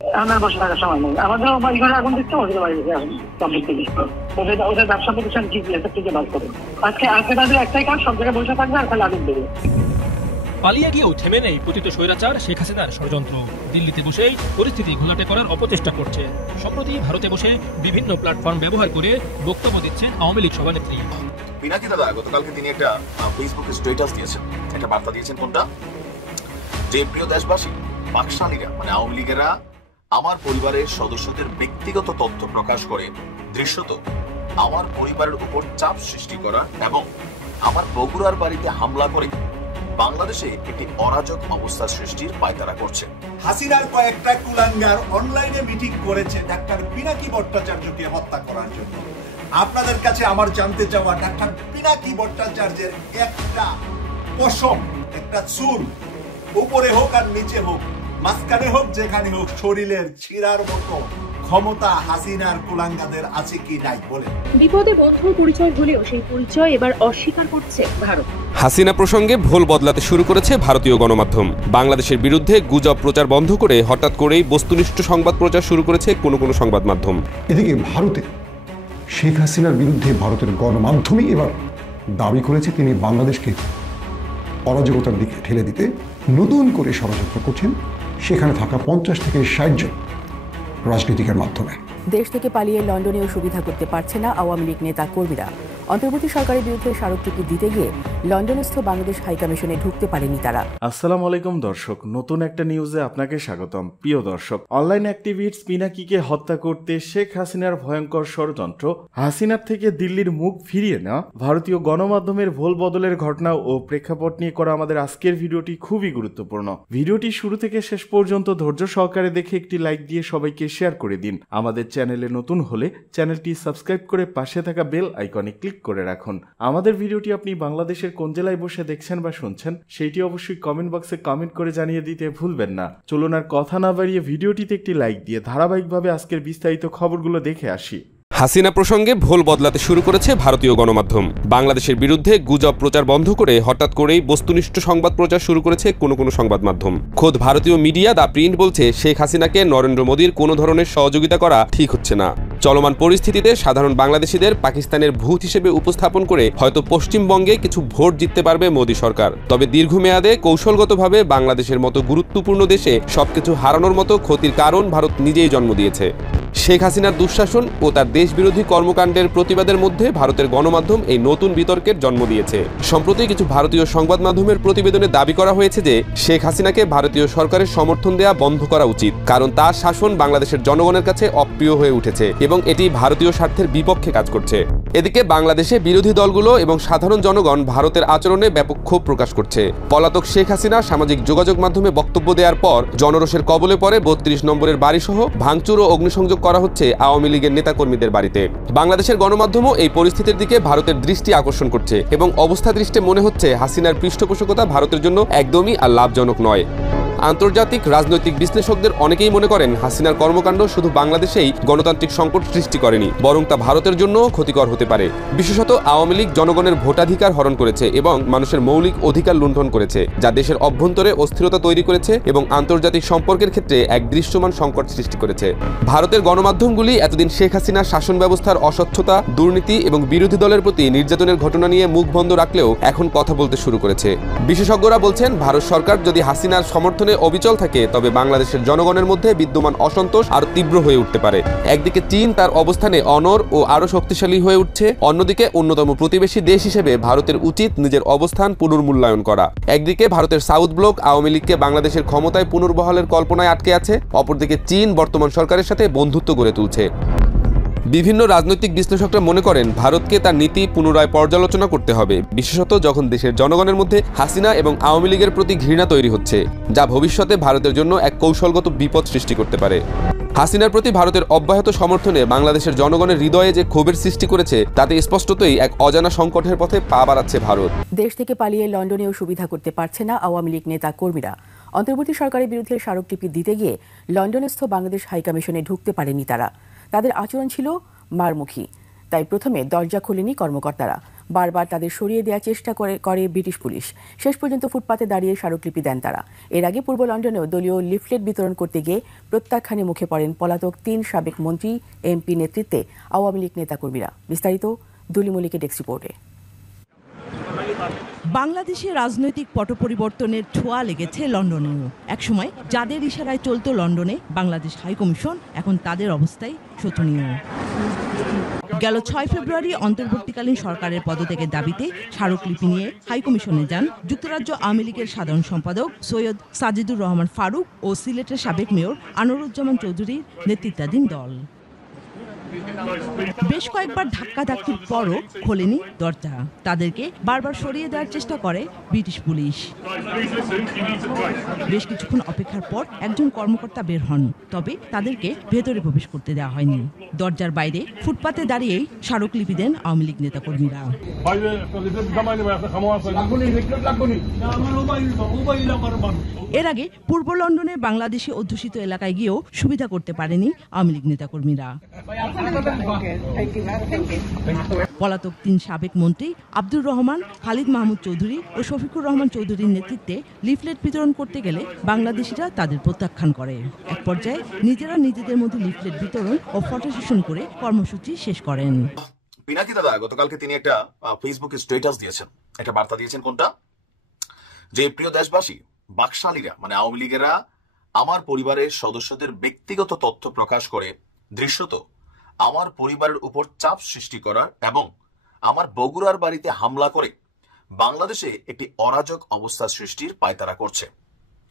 আমার বসে থাকার সময় নেই। আমাদের বাড়ি ঘরে আগুন দিচ্ছে, ওদের বাড়ি ঘরে আগুন কমপ্লিট করে দিচ্ছে। ওদের ব্যবসা প্রতিষ্ঠান কি এসব থেকে বাদ করে আজকে তাদের একটাই কাজ, সব জায়গায় বসে থাকবে আর খালি আগুন দেবে। পালিয়ে গিয়েও থেমে নেই পতিত স্বৈরাচার শেখ হাসিনার ষড়যন্ত্র। দিল্লিতে বসেই পরিস্থিতি ঘোলাটে করার অপচেষ্টা করছে। সম্প্রতি ভারতে বসে বিভিন্ন প্ল্যাটফর্ম ব্যবহার করে বক্তব্য দিচ্ছেন আওয়ামী লীগ সভানেত্রী। পিনাকি দাদা গতকালকে তিনি একটা ফেসবুকে স্ট্যাটাস দিয়েছেন, একটা বার্তা দিয়েছেন। কোনটা? যে প্রিয় দেশবাসী, পাকশালীরা মানে আওয়ামী লীগেরা আমার পরিবারের সদস্যদের ব্যক্তিগত তথ্য প্রকাশ করে দৃশ্যত আমার পরিবারের উপর চাপ সৃষ্টি করা এবং আমার বগুড়ার বাড়িতে হামলা করে বাংলাদেশে একটি অরাজক অবস্থা সৃষ্টির পায়তারা করছে। হাসিনার কয়েকটা কুলাঙ্গার অনলাইনে মিটিং করেছে ডাক্তার পিনাকি ভট্টাচার্যকে হত্যা করার জন্য। আপনাদের কাছে আমার জানতে চাওয়া, ডাক্তার পিনাকি ভট্টাচার্যের একটা পশম, একটা চুল উপরে হোক আর নিচে হোক, মাঝখানে হোক, যেখানে হোক, শরীরের ছিঁড়ার মতো ক্ষমতা হাসিনার কুলাঙ্গাদের আছে কি নাই বলে। বিপদে বন্ধুর পরিচয় হলেও সেই পরিচয় এবার অস্বীকার করছে ভারত। হাসিনা প্রসঙ্গে ভোল বদলাতে শুরু করেছে ভারতীয় গণমাধ্যম। বাংলাদেশের বিরুদ্ধে গুজব প্রচার বন্ধ করে হঠাৎ করেই বস্তুনিষ্ঠ সংবাদ প্রচার শুরু করেছে কোনো সংবাদ মাধ্যম। এদিকে ভারতে শেখ হাসিনার বিরুদ্ধে ভারতের গণমাধ্যমই এবার দাবি করেছে তিনি বাংলাদেশকে অরাজকতার দিকে ঠেলে দিতে নতুন করে ষড়যন্ত্র করছেন সেখানে থাকা 50 থেকে 60 জন রাজনীতিকের মাধ্যমে। দেশ থেকে পালিয়ে লন্ডনেও সুবিধা করতে পারছে না আওয়ামী লীগ নেতা কর্মীরা। অন্তর্বর্তী সরকারের বিরুদ্ধে স্মারকলিপি দিতে গিয়ে লন্ডনস্থ বাংলাদেশ হাইকমিশনে ঢুকতে পারেনি তারা। আসসালামু আলাইকুম দর্শক, নতুন একটা নিউজে আপনাকে স্বাগতম। প্রিয় দর্শক, অনলাইন অ্যাক্টিভিস্ট পিনাকিকে হত্যা করতে শেখ হাসিনার ভয়ঙ্কর ষড়যন্ত্র, হাসিনার থেকে দিল্লির মুখ ফিরিয়ে নেওয়া, ভারতীয় গণমাধ্যমের ভোল বদলের ঘটনা ও প্রেক্ষাপট নিয়ে করা আমাদের আজকের ভিডিওটি খুবই গুরুত্বপূর্ণ। ভিডিওটি শুরু থেকে শেষ পর্যন্ত ধৈর্য সহকারে দেখে একটি লাইক দিয়ে সবাইকে শেয়ার করে দিন। আমাদের চ্যানেলে নতুন হলে চ্যানেলটি সাবস্ক্রাইব করে পাশে থাকা বেল আইকনে ক্লিক করে রাখুন। আমাদের ভিডিওটি আপনি বাংলাদেশের কোন জেলায় বসে দেখছেন বা শুনছেন সেইটি অবশ্যই কমেন্ট বক্সে কমেন্ট করে জানিয়ে দিতে ভুলবেন না। চলুন আর কথা না বাড়িয়ে ভিডিওটিতে একটি লাইক দিয়ে ধারাবাহিকভাবে আজকের বিস্তারিত খবরগুলো দেখে আসি। হাসিনা প্রসঙ্গে ভোল বদলাতে শুরু করেছে ভারতীয় গণমাধ্যম। বাংলাদেশের বিরুদ্ধে গুজব প্রচার বন্ধ করে হঠাৎ করেই বস্তুনিষ্ঠ সংবাদ প্রচার শুরু করেছে কোনো সংবাদ মাধ্যম। খোদ ভারতীয় মিডিয়া দ্য প্রিন্ট বলছে শেখ হাসিনাকে নরেন্দ্র মোদীর কোনো ধরনের সহযোগিতা করা ঠিক হচ্ছে না। চলমান পরিস্থিতিতে সাধারণ বাংলাদেশিদের পাকিস্তানের ভূত হিসেবে উপস্থাপন করে হয়তো পশ্চিমবঙ্গে কিছু ভোট জিততে পারবে মোদী সরকার, তবে দীর্ঘমেয়াদে কৌশলগতভাবে বাংলাদেশের মতো গুরুত্বপূর্ণ দেশে সবকিছু হারানোর মতো ক্ষতির কারণ ভারত নিজেই জন্ম দিয়েছে। শেখ হাসিনার দুঃশাসন ও তার দেশবিরোধী কর্মকাণ্ডের প্রতিবাদের মধ্যে ভারতের গণমাধ্যম এই নতুন বিতর্কের জন্ম দিয়েছে। সম্প্রতি কিছু ভারতীয় সংবাদ মাধ্যমের প্রতিবেদনে দাবি করা হয়েছে যে শেখ হাসিনাকে ভারতীয় সরকারের সমর্থন দেয়া বন্ধ করা উচিত, কারণ তার শাসন বাংলাদেশের জনগণের কাছে অপ্রিয় হয়ে উঠেছে এবং এটি ভারতীয় স্বার্থের বিপক্ষে কাজ করছে। এদিকে বাংলাদেশে বিরোধী দলগুলো এবং সাধারণ জনগণ ভারতের আচরণে ব্যাপক ক্ষোভ প্রকাশ করছে। পলাতক শেখ হাসিনা সামাজিক যোগাযোগ মাধ্যমে বক্তব্য দেওয়ার পর জনরোষের কবলে পড়ে 32 নম্বরের বাড়িসহ ভাঙচুর ও অগ্নিসংযোগ করা হচ্ছে আওয়ামী লীগের নেতাকর্মীদের বাড়িতে। বাংলাদেশের গণমাধ্যমও এই পরিস্থিতির দিকে ভারতের দৃষ্টি আকর্ষণ করছে এবং অবস্থা দৃষ্টে মনে হচ্ছে হাসিনার পৃষ্ঠপোষকতা ভারতের জন্য একদমই আর লাভজনক নয়। আন্তর্জাতিক রাজনৈতিক বিশ্লেষকদের অনেকেই মনে করেন হাসিনার কর্মকাণ্ড শুধু বাংলাদেশেই গণতান্ত্রিক সংকট সৃষ্টি করেনি, বরং তা ভারতের জন্য ক্ষতিকর হতে পারে। বিশেষত আওয়ামী লীগ জনগণের ভোটাধিকার হরণ করেছে এবং মানুষের মৌলিক অধিকার লুণ্ঠন করেছে, যা দেশের অভ্যন্তরে অস্থিরতা তৈরি করেছে এবং আন্তর্জাতিক সম্পর্কের ক্ষেত্রে এক দৃশ্যমান সংকট সৃষ্টি করেছে। ভারতের গণমাধ্যমগুলি এতদিন শেখ হাসিনার শাসন ব্যবস্থার অস্বচ্ছতা, দুর্নীতি এবং বিরোধী দলের প্রতি নির্যাতনের ঘটনা নিয়ে মুখ বন্ধ রাখলেও এখন কথা বলতে শুরু করেছে। বিশেষজ্ঞরা বলছেন ভারত সরকার যদি হাসিনার সমর্থন অবিচল থাকে তবে বাংলাদেশের জনগণের মধ্যে বিদ্যমান অসন্তোষ আরো তীব্র হয়ে উঠতে পারে। একদিকে চীন তার অবস্থানে অনড় ও আরো শক্তিশালী হয়ে উঠছে, অন্যদিকে অন্যতম প্রতিবেশী দেশ হিসেবে ভারতের উচিত নিজের অবস্থান পুনর্মূল্যায়ন করা। একদিকে ভারতের সাউথ ব্লক আওয়ামী লীগকে বাংলাদেশের ক্ষমতায় পুনর্বহালের কল্পনায় আটকে আছে, অপরদিকে চীন বর্তমান সরকারের সাথে বন্ধুত্ব গড়ে তুলছে। বিভিন্ন রাজনৈতিক বিশ্লেষকরা মনে করেন ভারতকে তার নীতি পুনরায় পর্যালোচনা করতে হবে, বিশেষত যখন দেশের জনগণের মধ্যে হাসিনা এবং আওয়ামী লীগের প্রতি ঘৃণা তৈরি হচ্ছে, যা ভবিষ্যতে ভারতের জন্য এক কৌশলগত বিপদ সৃষ্টি করতে পারে। হাসিনার প্রতি ভারতের অব্যাহত সমর্থনে বাংলাদেশের জনগণের হৃদয়ে যে ক্ষোভের সৃষ্টি করেছে তাতে স্পষ্টতই এক অজানা সংকটের পথে পা বাড়াচ্ছে ভারত। দেশ থেকে পালিয়ে লন্ডনেও সুবিধা করতে পারছে না আওয়ামী লীগ নেতা কর্মীরা। অন্তর্বর্তী সরকারের বিরুদ্ধে স্মারকলিপি দিতে গিয়ে লন্ডনস্থ বাংলাদেশ হাইকমিশনে ঢুকতে পারেনি তারা। তাদের আচরণ ছিল মারমুখী, তাই প্রথমে দরজা খোলেনি কর্মকর্তারা। বারবার তাদের সরিয়ে দেওয়ার চেষ্টা করে ব্রিটিশ পুলিশ। শেষ পর্যন্ত ফুটপাতে দাঁড়িয়ে স্মারকলিপি দেন তারা। এর আগে পূর্ব লন্ডনেও দলীয় লিফলেট বিতরণ করতে গিয়ে প্রত্যাখ্যানে মুখে পড়েন পলাতক 3 সাবেক মন্ত্রী, এমপি নেতৃত্বে আওয়ামী লীগ নেতাকর্মীরা। বিস্তারিত দুলি মল্লিকের ডেস্ক রিপোর্টে। বাংলাদেশের রাজনৈতিক পট পরিবর্তনের ছোঁয়া লেগেছে লন্ডনেও। একসময় যাদের ইশারায় চলত লন্ডনে বাংলাদেশ হাইকমিশন, এখন তাদের অবস্থাই শোচনীয়। গেল 6 ফেব্রুয়ারি অন্তর্বর্তীকালীন সরকারের পদত্যাগের দাবিতে স্মারকলিপি নিয়ে হাইকমিশনে যান যুক্তরাজ্য আওয়ামী লীগের সাধারণ সম্পাদক সৈয়দ সাজিদুর রহমান ফারুক ও সিলেটের সাবেক মেয়র আনোয়ারুজ্জামান চৌধুরীর নেতৃত্বাধীন দল। বেশ কয়েকবার ধাক্কাধাক্কির পরও খোলেনি দরজা। তাদেরকে বারবার সরিয়ে দেওয়ার চেষ্টা করে ব্রিটিশ পুলিশ। বেশ কিছুক্ষণ অপেক্ষার পর একজন কর্মকর্তা বের হন, তবে তাদেরকে ভেতরে প্রবেশ করতে দেওয়া হয়নি। দরজার বাইরে ফুটপাতে দাঁড়িয়েই স্মারকলিপি দেন আওয়ামী লীগ নেতাকর্মীরা। এর আগে পূর্ব লন্ডনে বাংলাদেশি অধ্যুষিত এলাকায় গিয়েও সুবিধা করতে পারেনি আওয়ামী লীগ নেতাকর্মীরা। পলাতক 3 সাবেক মন্ত্রী আব্দুর রহমান, খালিদ মাহমুদ চৌধুরী ও শফিকুর রহমান চৌধুরীর নেতৃত্বে লিফলেট বিতরণ করতে গেলে বাংলাদেশিরা তাদের প্রত্যাখ্যান করে। এক পর্যায়ে নিজেরা নিজেদের মধ্যে লিফলেট বিতরণ ও ফটো সেশন করে কর্মসূচি শেষ করেন। পিনাকি দাদা গতকালকে তিনি একটা ফেসবুকে স্ট্যাটাস দিয়েছেন, একটা বার্তা দিয়েছেন। কোনটা? যে প্রিয় দেশবাসী, বাকশালীরা মানে আওয়ামী লীগেরা আমার পরিবারের সদস্যদের ব্যক্তিগত তথ্য প্রকাশ করে দৃশ্যত আমার পরিবারের উপর চাপ সৃষ্টি করার এবং আমার বগুড়ার বাড়িতে হামলা করে বাংলাদেশে একটি অরাজক অবস্থা সৃষ্টির পায়তারা করছে।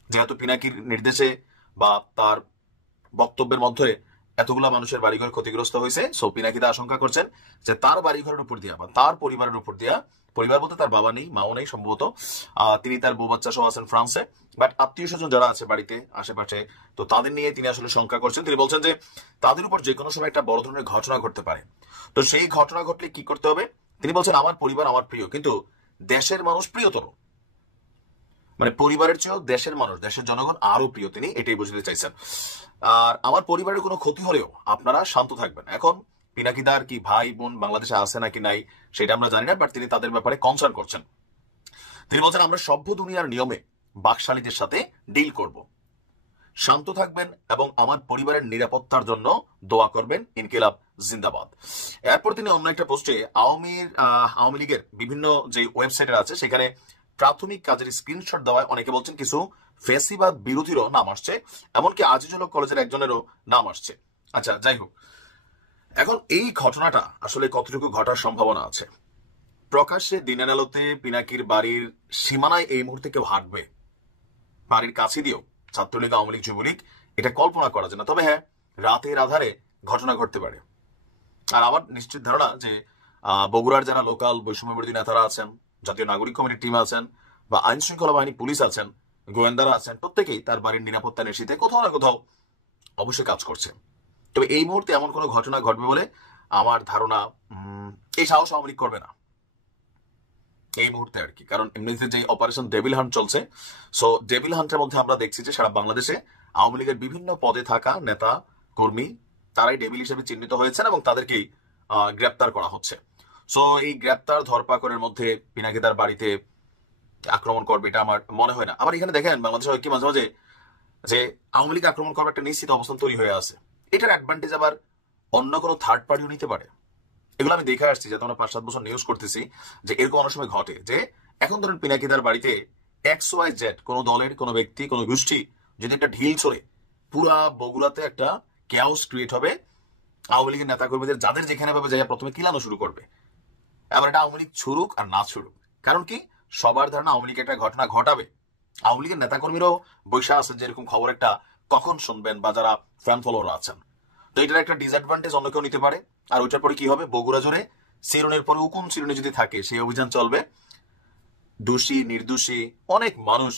যেহেতু পিনাকির নির্দেশে বা তার বক্তব্যের মধ্যে এতগুলা মানুষের বাড়িঘর ক্ষতিগ্রস্ত হয়েছে, সো পিনাকিদা আশঙ্কা করছেন যে তার বাড়িঘরের উপর দিয়া বা তার পরিবারের উপর দিয়া, পরিবার বলতে তার বাবা নেই, মাও নেই সম্ভবত, তিনি তার বউ বাচ্চা সহ আছেন ফ্রান্সে, বাট আত্মীয় স্বজন যারা আছে বাড়িতে আশেপাশে, তো তাদের নিয়ে তিনি আসলে শঙ্কা করছেন। তিনি বলছেন যে তাদের উপর যে কোনো সময় একটা বড় ধরনের ঘটনা ঘটতে পারে, তো সেই ঘটনা ঘটলে কি করতে হবে। তিনি বলছেন আমার পরিবার আমার প্রিয়, কিন্তু দেশের মানুষ প্রিয়তর, মানে পরিবারের চেয়েও দেশের মানুষ, দেশের জনগণ আরো প্রিয়, তিনি এটাই বুঝতে চাইছেন। আর আমার পরিবারের কোনো ক্ষতি হলেও আপনারা শান্ত থাকবেন। এখন পিনাকিদার কি ভাই বোন বাংলাদেশে আছে নাকি নাই সেটা আমরা জানি না, বাট তিনি তাদের ব্যাপারে কনসার্ন করছেন। তিনি বলছেন আমরা সভ্য দুনিয়ার নিয়মে বাকশালীদের সাথে ডিল করব, শান্ত থাকবেন এবং আমার পরিবারের নিরাপত্তার জন্য দোয়া করবেন, ইনকিলাব জিন্দাবাদ। এরপর তিনি অন্য একটা পোস্টে আওয়ামী লীগের বিভিন্ন যে ওয়েবসাইট আছে সেখানে প্রাথমিক কাজের স্ক্রিনশট দেওয়ায় অনেকে বলছেন কিছু ফ্যাসিবাদ বিরোধীরও নাম আসছে, এমনকি আজিজুল হক কলেজের একজনেরও নাম আসছে। আচ্ছা, যাই হোক, এখন এই ঘটনাটা আসলে কতটুকু ঘটার সম্ভাবনা আছে? প্রকাশ্যে দিনের আলোতে পিনাকির বাড়ির সীমানায় এই মুহূর্তে কেউ হাঁটবে, বাড়ির কাছে দিয়েও ছাত্রলীগ, আওয়ামী লীগ, যুবলীগ, এটা কল্পনা করা যায় না। তবে হ্যাঁ, রাতের আধারে ঘটনা ঘটতে পারে। আর আমার নিশ্চিত ধারণা যে বগুড়ার যারা লোকাল বৈষম্য বিরোধী নেতারা আছেন, জাতীয় নাগরিক কমিটির টিম আছেন, বা আইন শৃঙ্খলা বাহিনী পুলিশ আছেন, গোয়েন্দারা আছেন, প্রত্যেকেই তার বাড়ির নিরাপত্তা নিশ্চিতে কোথাও না কোথাও অবশ্যই কাজ করছে। তবে এই মুহূর্তে এমন কোনো ঘটনা ঘটবে বলে আমার ধারণা এই সাহস আওয়ামী লীগ করবে না এই মুহূর্তে আর কি। কারণ এমনিতে যে অপারেশন ডেভিল হান্ট চলছে, সো ডেভিল হান্টের মধ্যে আমরা দেখছি যে সারা বাংলাদেশে আওয়ামী লীগের বিভিন্ন পদে থাকা নেতা কর্মী তারাই ডেভিল হিসেবে চিহ্নিত হয়েছেন এবং তাদেরকেই গ্রেপ্তার করা হচ্ছে। সো এই গ্রেপ্তার ধরপাকড়ের মধ্যে পিনাকিদার বাড়িতে আক্রমণ করবে এটা আমার মনে হয় না। আবার এখানে দেখেন বাংলাদেশে কি মাঝে মাঝে যে আওয়ামী লীগ আক্রমণ করবার একটা নিশ্চিত অবস্থান তৈরি হয়ে আছে, এটার অ্যাডভান্টেজ আবার অন্য কোনো থার্ড পার্টিও নিতে পারে। এগুলো আমি দেখে আসছি, যাতে আমরা 5-7 বছর নিউজ করতেছি যে এরকম অনেক সময় ঘটে যে এখন ধরেন পিনাকিদার বাড়িতে XYZ কোনো দলের কোনো ব্যক্তি কোনো গোষ্ঠী যদি একটা ঢিল ছড়ে, পুরা বগুড়াতে একটা ক্যাওস ক্রিয়েট হবে। আওয়ামী লীগের নেতা কর্মীদের যাদের যেখানে ভাবে যাই প্রথমে কিলানো শুরু করবে। এবার এটা আওয়ামী লীগ ছুড়ুক আর না ছুড়ুক, কারণ কি সবার ধারণা আওয়ামী লীগ একটা ঘটনা ঘটাবে। আওয়ামী লীগের নেতা কর্মীরাও বৈশা আছেন যে এরকম খবর একটা কখন শুনবেন, বা যারা ফ্যান ফলোয়ার আছেন, তো এটার একটা ডিসঅ্যাডভান্টেজ অন্য কেউ নিতে পারে। আর ওইটার পরে কি হবে, বগুড়া জুড়ে চিরুনির পরে উকুন চিরুনি যদি থাকে সেই অভিযান চলবে, দোষী নির্দোষী অনেক মানুষ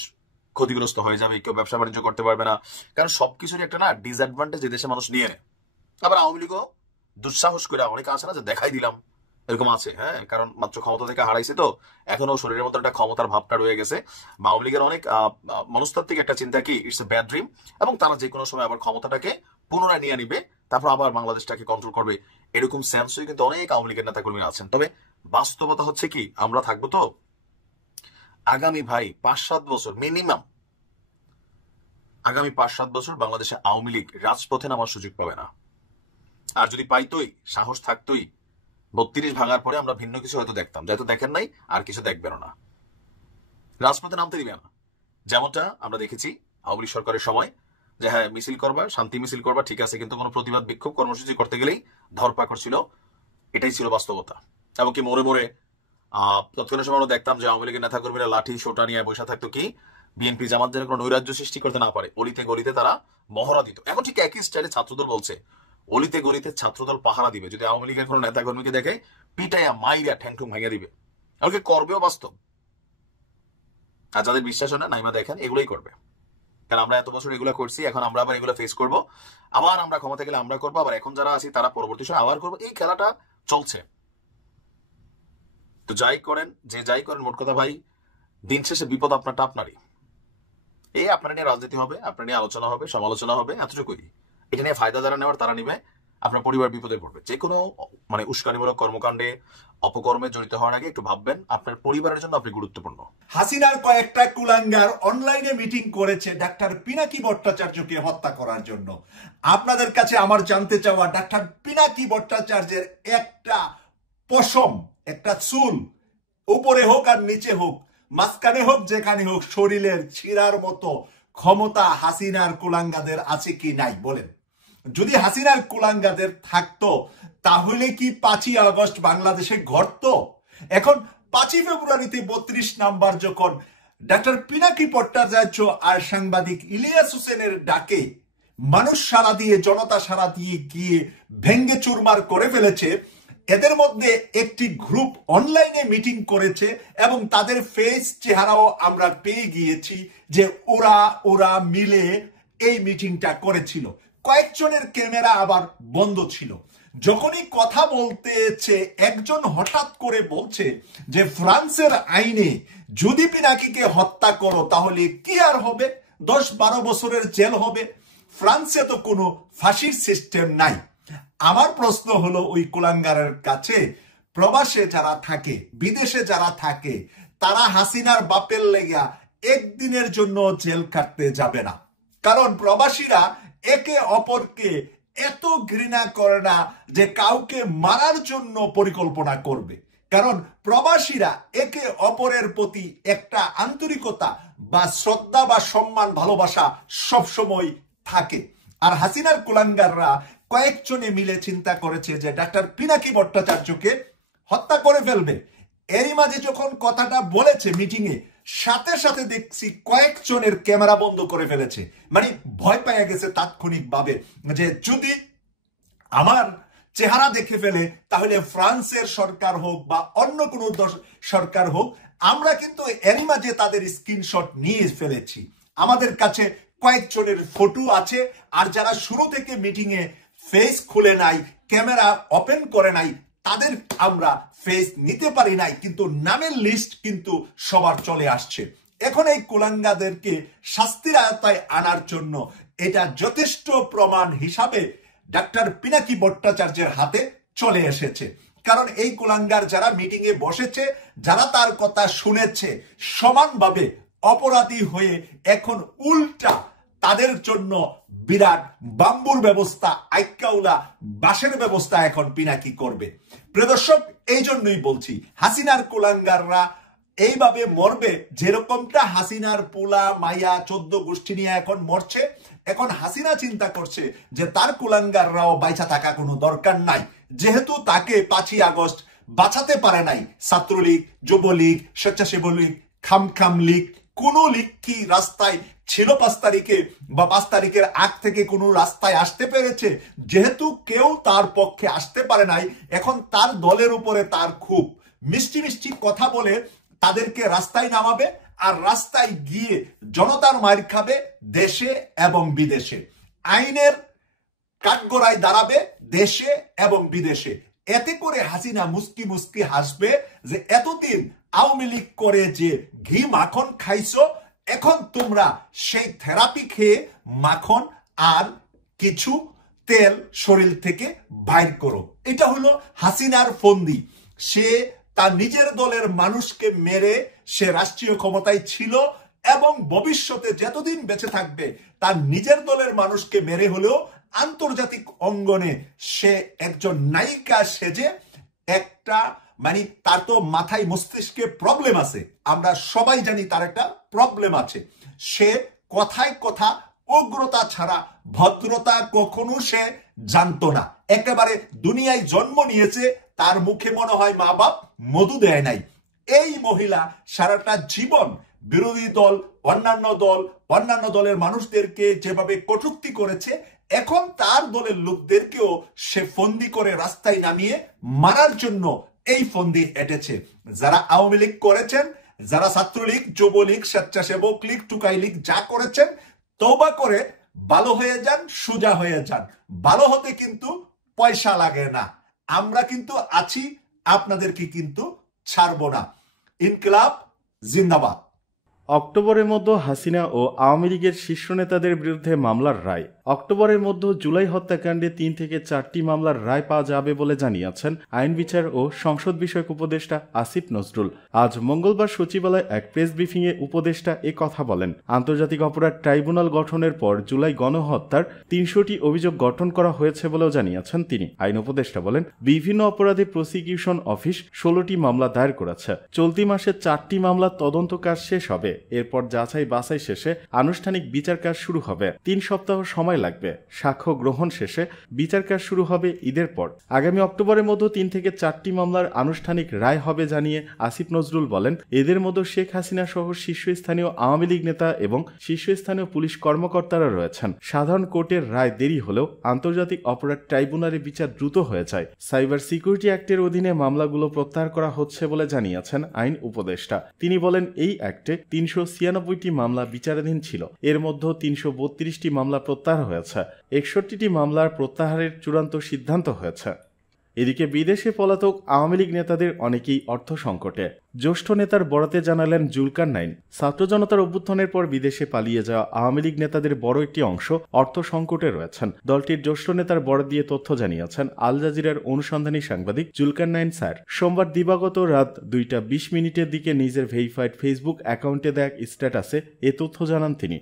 ক্ষতিগ্রস্ত হয়ে যাবে, কেউ ব্যবসা বাণিজ্য করতে পারবে না, কারণ সবকিছুর একটা না ডিসঅ্যাডভান্টেজ এই দেশে মানুষ নিয়ে নেয়। আবার আওয়ামী লীগও দুঃসাহস করে অনেকে আছে না যে দেখাই দিলাম, এরকম আছে, হ্যাঁ, কারণ মাত্র ক্ষমতা থেকে হারাইছে তো এখনো শরীরের মধ্যে একটা ক্ষমতার ভাবটা রয়ে গেছে। আওয়ামী লীগের অনেক মনস্তাত্ত্বিক একটা চিন্তা কি ইটস এ ব্যাড ড্রিম, এবং তারা যে কোনো সময় আবার ক্ষমতাটাকে পুনরায় নিয়ে নিবে, তারপর আবার বাংলাদেশটাকে কন্ট্রোল করবে, এরকম সেন্সই কিন্তু অনেক আওয়ামী লীগের নেতা কর্মী আছেন। তবে বাস্তবতা হচ্ছে কি, আমরা থাকবো তো আগামী ভাই 5-7 বছর মিনিমাম, আগামী 5-7 বছর বাংলাদেশে আওয়ামী লীগ রাজপথে নামার সুযোগ পাবে না। আর যদি পাইতোই, সাহস থাকতোই, 32 ভাঙার পরে আমরা ভিন্ন কিছু হয়তো দেখতাম, যেহেতু দেখেন নাই আর কিছু দেখবেনও না, রাজপথে নামতে দিবে না। যেমনটা আমরা দেখেছি আওয়ামী লীগ সরকারের সময়, যে হ্যাঁ মিছিল করবা, শান্তি মিছিল করবা, ঠিক আছে, কিন্তু কোনো প্রতিবাদ বিক্ষোভ কর্মসূচি করতে গেলেই ধরপাকড় ছিল। এটাই ছিল বাস্তবতা। এমনকি মোড়ে মোড়ে তৎকালীন সময় আমরা দেখতাম যে আওয়ামী লীগের নেতা কর্মীরা লাঠি সোটা নিয়ে বসে থাকতো, কি বিএনপি জামাত যেন কোনো নৈরাজ্য সৃষ্টি করতে না পারে, অলিতে গলিতে তারা মহড়া দিত। এখন ঠিক একই স্টাইলে ছাত্রদল বলছে অলিতে গলিতে ছাত্রদল পাহারা দিবে, যদি আওয়ামী লীগের কোনো নেতা কর্মীকে দেখে পিটাইয়া মাইরা ঠ্যাংঠুং ভাঙিয়ে দিবে। এমনকি করবেও বাস্তব। আর যাদের বিশ্বাস হয় না, নাইমা দেখেন, এগুলোই করবে। কারণ আমরা এত বছর এগুলো করছি, এখন আমরা আবার এগুলো ফেস করব, আবার আমরা ক্ষমতা গেলে আমরা করবো, আবার এখন যারা আছি তারা পরবর্তী সময় আবার করবো। এই খেলাটা চলছে। তো যাই করেন, যে যাই করেন, মোট কথা ভাই, দিন শেষে বিপদ আপনারটা আপনারই। এই আপনার নিয়ে রাজনীতি হবে, আপনার নিয়ে আলোচনা হবে, সমালোচনা হবে, এতটুকুই। এটা নিয়ে ফায়দা যারা নেওয়ার তারা নিবে, আপনার পরিবার বিপদে পড়বে। যে কোনো উস্কানিমূলক কর্মকাণ্ডে, অপকর্মে জড়িত হওয়ার আগে একটু ভাববেন আপনার পরিবারের জন্য আপনি গুরুত্বপূর্ণ। হাসিনার কয়েকটা কুলাঙ্গার অনলাইনে মিটিং করেছে ডাক্তার পিনাকি ভট্টাচার্যকে হত্যা করার জন্য। আপনাদের কাছে আমার জানতে চাওয়া, ডাক্তার পিনাকি ভট্টাচার্যের একটা পশম, একটা চুল, উপরে হোক আর নিচে হোক, মাঝখানে হোক, যেখানে হোক, শরীরের ছিঁড়ার মতো ক্ষমতা হাসিনার কুলাঙ্গাদের আছে কি নাই বলেন? যদি হাসিনার কুলাঙ্গাদের থাকতো তাহলে কি 5ই আগস্ট বাংলাদেশে ঘটতো? এখন 5ই ফেব্রুয়ারিতে 32 নাম্বার যখন ডাক্তার পিনাকি ভট্টাচার্য আর সাংবাদিক ইলিয়াস হোসেনের ডাকে মানুষ সারা দিয়ে, জনতা সারা দিয়ে গিয়ে ভেঙ্গে চুরমার করে ফেলেছে, এদের মধ্যে একটি গ্রুপ অনলাইনে মিটিং করেছে এবং তাদের ফেস চেহারাও আমরা পেয়ে গিয়েছি যে ওরা মিলে এই মিটিংটা করেছিল। কয়েকজনের ক্যামেরা আবার বন্ধ ছিল। যখনই কথা বলতেছে, একজন হঠাৎ করে বলছে যে ফ্রান্সের আইনে যদি পিনাকিকে হত্যা করো তাহলে কি আর হবে, 10-12 বছরের জেল হবে। ফ্রান্সে তো কোনো ফাঁসির সিস্টেম নাই। আমার প্রশ্ন হলো, ওই কুলাঙ্গারের কাছে প্রবাসে যারা থাকে, বিদেশে যারা থাকে, তারা হাসিনার বাপের লেগা একদিনের জন্য জেল কাটতে যাবে না। কারণ প্রবাসীরা একে অপরকে এত ঘৃণা করে না যে কাউকে মারার জন্য পরিকল্পনা করবে। কারণ প্রবাসীরা একে অপরের প্রতি একটা আন্তরিকতা বা শ্রদ্ধা বা সম্মান, ভালোবাসা সবসময় থাকে। আর হাসিনার কুলাঙ্গাররা কয়েকজনে মিলে চিন্তা করেছে যে ডাক্তার পিনাকি ভট্টাচার্যকে হত্যা করে ফেলবে। এরই মাঝে যখন কথাটা বলেছে মিটিংয়ে, সাথে সাথে দেখছি কয়েকজনের ক্যামেরা বন্ধ করে ফেলেছে। মানে ভয় পেয়ে গেছে তাৎক্ষণিকভাবে যে যদি আমার চেহারা দেখে ফেলে তাহলে ফ্রান্সের সরকার হোক বা অন্য কোনো সরকার হোক, আমরা কিন্তু এরই মাঝে তাদের স্ক্রিনশট নিয়ে ফেলেছি। আমাদের কাছে কয়েকজনের ফটো আছে। আর যারা শুরু থেকে মিটিংয়ে ফেস খুলে নাই, ক্যামেরা ওপেন করে নাই, তাদের আমরা ফেস নিতে পারি নাই, কিন্তু নামের লিস্ট কিন্তু সবার চলে আসছে। এখন এই কুলাঙ্গাদেরকে শাস্তির আওতায় আনার জন্য এটা যথেষ্ট প্রমাণ হিসাবে ডাক্তার পিনাকি ভট্টাচার্যের হাতে চলে এসেছে। কারণ এই কুলাঙ্গার যারা মিটিং এ বসেছে, যারা তার কথা শুনেছে, সমানভাবে অপরাধী হয়ে এখন উল্টা তাদের জন্য বিরাট বাম্বুর ব্যবস্থা, আইকাউলা বাসের ব্যবস্থা এখন পিনাকি করবে। প্রিয় দর্শক, এই জন্যই বলছি হাসিনার কুলাঙ্গাররা এইভাবে মরবে যেরকমটা হাসিনার পোলা মাইয়া 14 গোষ্ঠী নিয়ে এখন মরছে। এখন হাসিনা চিন্তা করছে যে তার কুলাঙ্গাররাও বাইচা থাকা কোনো দরকার নাই, যেহেতু তাকে 5ই আগস্ট বাঁচাতে পারে নাই ছাত্রলীগ, যুবলীগ, স্বেচ্ছাসেবক লীগ, খামখাম লীগ। কোন লীগ কি রাস্তায় ছিল 5 তারিখে বা 5 তারিখের আগ থেকে কোন রাস্তায় আসতে পেরেছে? যেহেতু কেউ তার পক্ষে আসতে পারে নাই, এখন তার দলের উপরে তার খুব মিষ্টি মিষ্টি কথা বলে তাদেরকে রাস্তায় নামাবে, আর রাস্তায় গিয়ে জনতার মার খাবে দেশে এবং বিদেশে। আইনের কাঠগড়ায় দাঁড়াবে দেশে এবং বিদেশে। এতে করে হাসিনা মুস্কি মুস্কি হাসবে যে এতদিন আওয়ামী লীগ করে যে ঘি মাখন খাইছো, এখন তোমরা সেই থেরাপি খেয়ে মাখন আর কিছু তেল শরীর থেকে বাইর করো। এটা হলো হাসিনার ফন্দি। সে তার নিজের দলের মানুষকে মেরে সে রাষ্ট্রীয় ক্ষমতায় ছিল এবং ভবিষ্যতে যতদিন বেঁচে থাকবে তার নিজের দলের মানুষকে মেরে হলেও আন্তর্জাতিক অঙ্গনে সে একজন নায়িকা সেজে একটা মানে তার তো মাথায় মস্তিষ্কে প্রবলেম আছে, আমরা সবাই জানি তার একটা প্রবলেম আছে। সে কথায় কথা উগ্রতা ছাড়া ভদ্রতা কখনো সে জানতো না, একেবারে দুনিয়ায় জন্ম নিয়েছে, তার মুখে মনে হয় মা বাপ মধু দেয় নাই। এই মহিলা সারাটা জীবন বিরোধী দল, অন্যান্য দলের মানুষদেরকে যেভাবে কটূক্তি করেছে, এখন তার দলের লোকদেরকেও সে ফন্দি করে রাস্তায় নামিয়ে মারার জন্য এই ফন্দি এঁটেছে। যারা আওয়ামী লীগ করেছেন, যারা ছাত্রলীগ, যুবলীগ, স্বেচ্ছাসেবক লীগ, টুকাই লীগ যা করেছেন, তওবা করে ভালো হয়ে যান, সোজা হয়ে যান। ভালো হতে কিন্তু পয়সা লাগে না, আমরা কিন্তু আছি, আপনাদেরকে কিন্তু ছাড়বো না। ইনকিলাব জিন্দাবাদ। অক্টোবরের মধ্যে হাসিনা ও আওয়ামী লীগের শীর্ষ নেতাদের বিরুদ্ধে মামলার রায়। অক্টোবরের মধ্যে জুলাই হত্যাকাণ্ডে 3 থেকে 4টি মামলার রায় পাওয়া যাবে বলে জানিয়েছেন আইন বিচার ও সংসদ বিষয়ক উপদেষ্টা আসিফ নজরুল। আজ মঙ্গলবার সচিবালয়ে এক প্রেস ব্রিফিংয়ে উপদেষ্টা এ কথা বলেন। আন্তর্জাতিক অপরাধ ট্রাইব্যুনাল গঠনের পর জুলাই গণহত্যার 300টি অভিযোগ গঠন করা হয়েছে বলেও জানিয়েছেন তিনি। আইন উপদেষ্টা বলেন, বিভিন্ন অপরাধে প্রসিকিউশন অফিস 16টি মামলা দায়ের করেছে। চলতি মাসে 4টি মামলার তদন্ত কাজ শেষ হবে। এরপর যাচাই বাছাই শেষে আনুষ্ঠানিক বিচার কাজ শুরু হবে। 3 সপ্তাহ সময় লাগবে। সাক্ষ্য গ্রহণ শেষে বিচার কাজ শুরু হবে ঈদের পর। আগামী অক্টোবরের মধ্যে 3 থেকে 4টি মামলার আনুষ্ঠানিক রায় হবে জানিয়ে আসিফ নজরুল বলেন, এদের মধ্যে শেখ হাসিনা সহ শীর্ষস্থানীয় আওয়ামী লীগ নেতা এবং শীর্ষস্থানীয় পুলিশ কর্মকর্তারা রয়েছেন। সাধারণ কোর্টের রায় দেরি হলেও আন্তর্জাতিক অপরাধ ট্রাইব্যুনালে বিচার দ্রুত হয়ে যায়। সাইবার সিকিউরিটি অ্যাক্টের অধীনে মামলাগুলো প্রত্যাহার করা হচ্ছে বলে জানিয়েছেন আইন উপদেষ্টা। তিনি বলেন, এই অ্যাক্টে 396টি মামলা বিচারাধীন ছিল, এর মধ্যে 332টি মামলা প্রত্যাহার হয়েছে। 61টি মামলার প্রত্যাহারের চূড়ান্ত সিদ্ধান্ত হয়েছে। এদিকে বিদেশে পলাতক আওয়ামী লীগ নেতাদের অনেকেই অর্থ সংকটে। জ্যেষ্ঠ নেতার বরাতে জানালেন জুলকারনাইন, ছাত্র জনতার অভ্যুত্থানের পর বিদেশে পালিয়ে যাওয়া আওয়ামী লীগ নেতাদের বড় একটি অংশ অর্থ সংকটে রয়েছেন। দলটির জ্যেষ্ঠ নেতার বরাত দিয়ে তথ্য জানিয়েছেন আল জাজিরার অনুসন্ধানী সাংবাদিক জুলকারনাইন স্যার। সোমবার দিবাগত রাত 2টা 20 মিনিটের দিকে নিজের ভেরিফাইড ফেসবুক অ্যাকাউন্টে দেয়া স্ট্যাটাসে এ তথ্য জানান তিনি।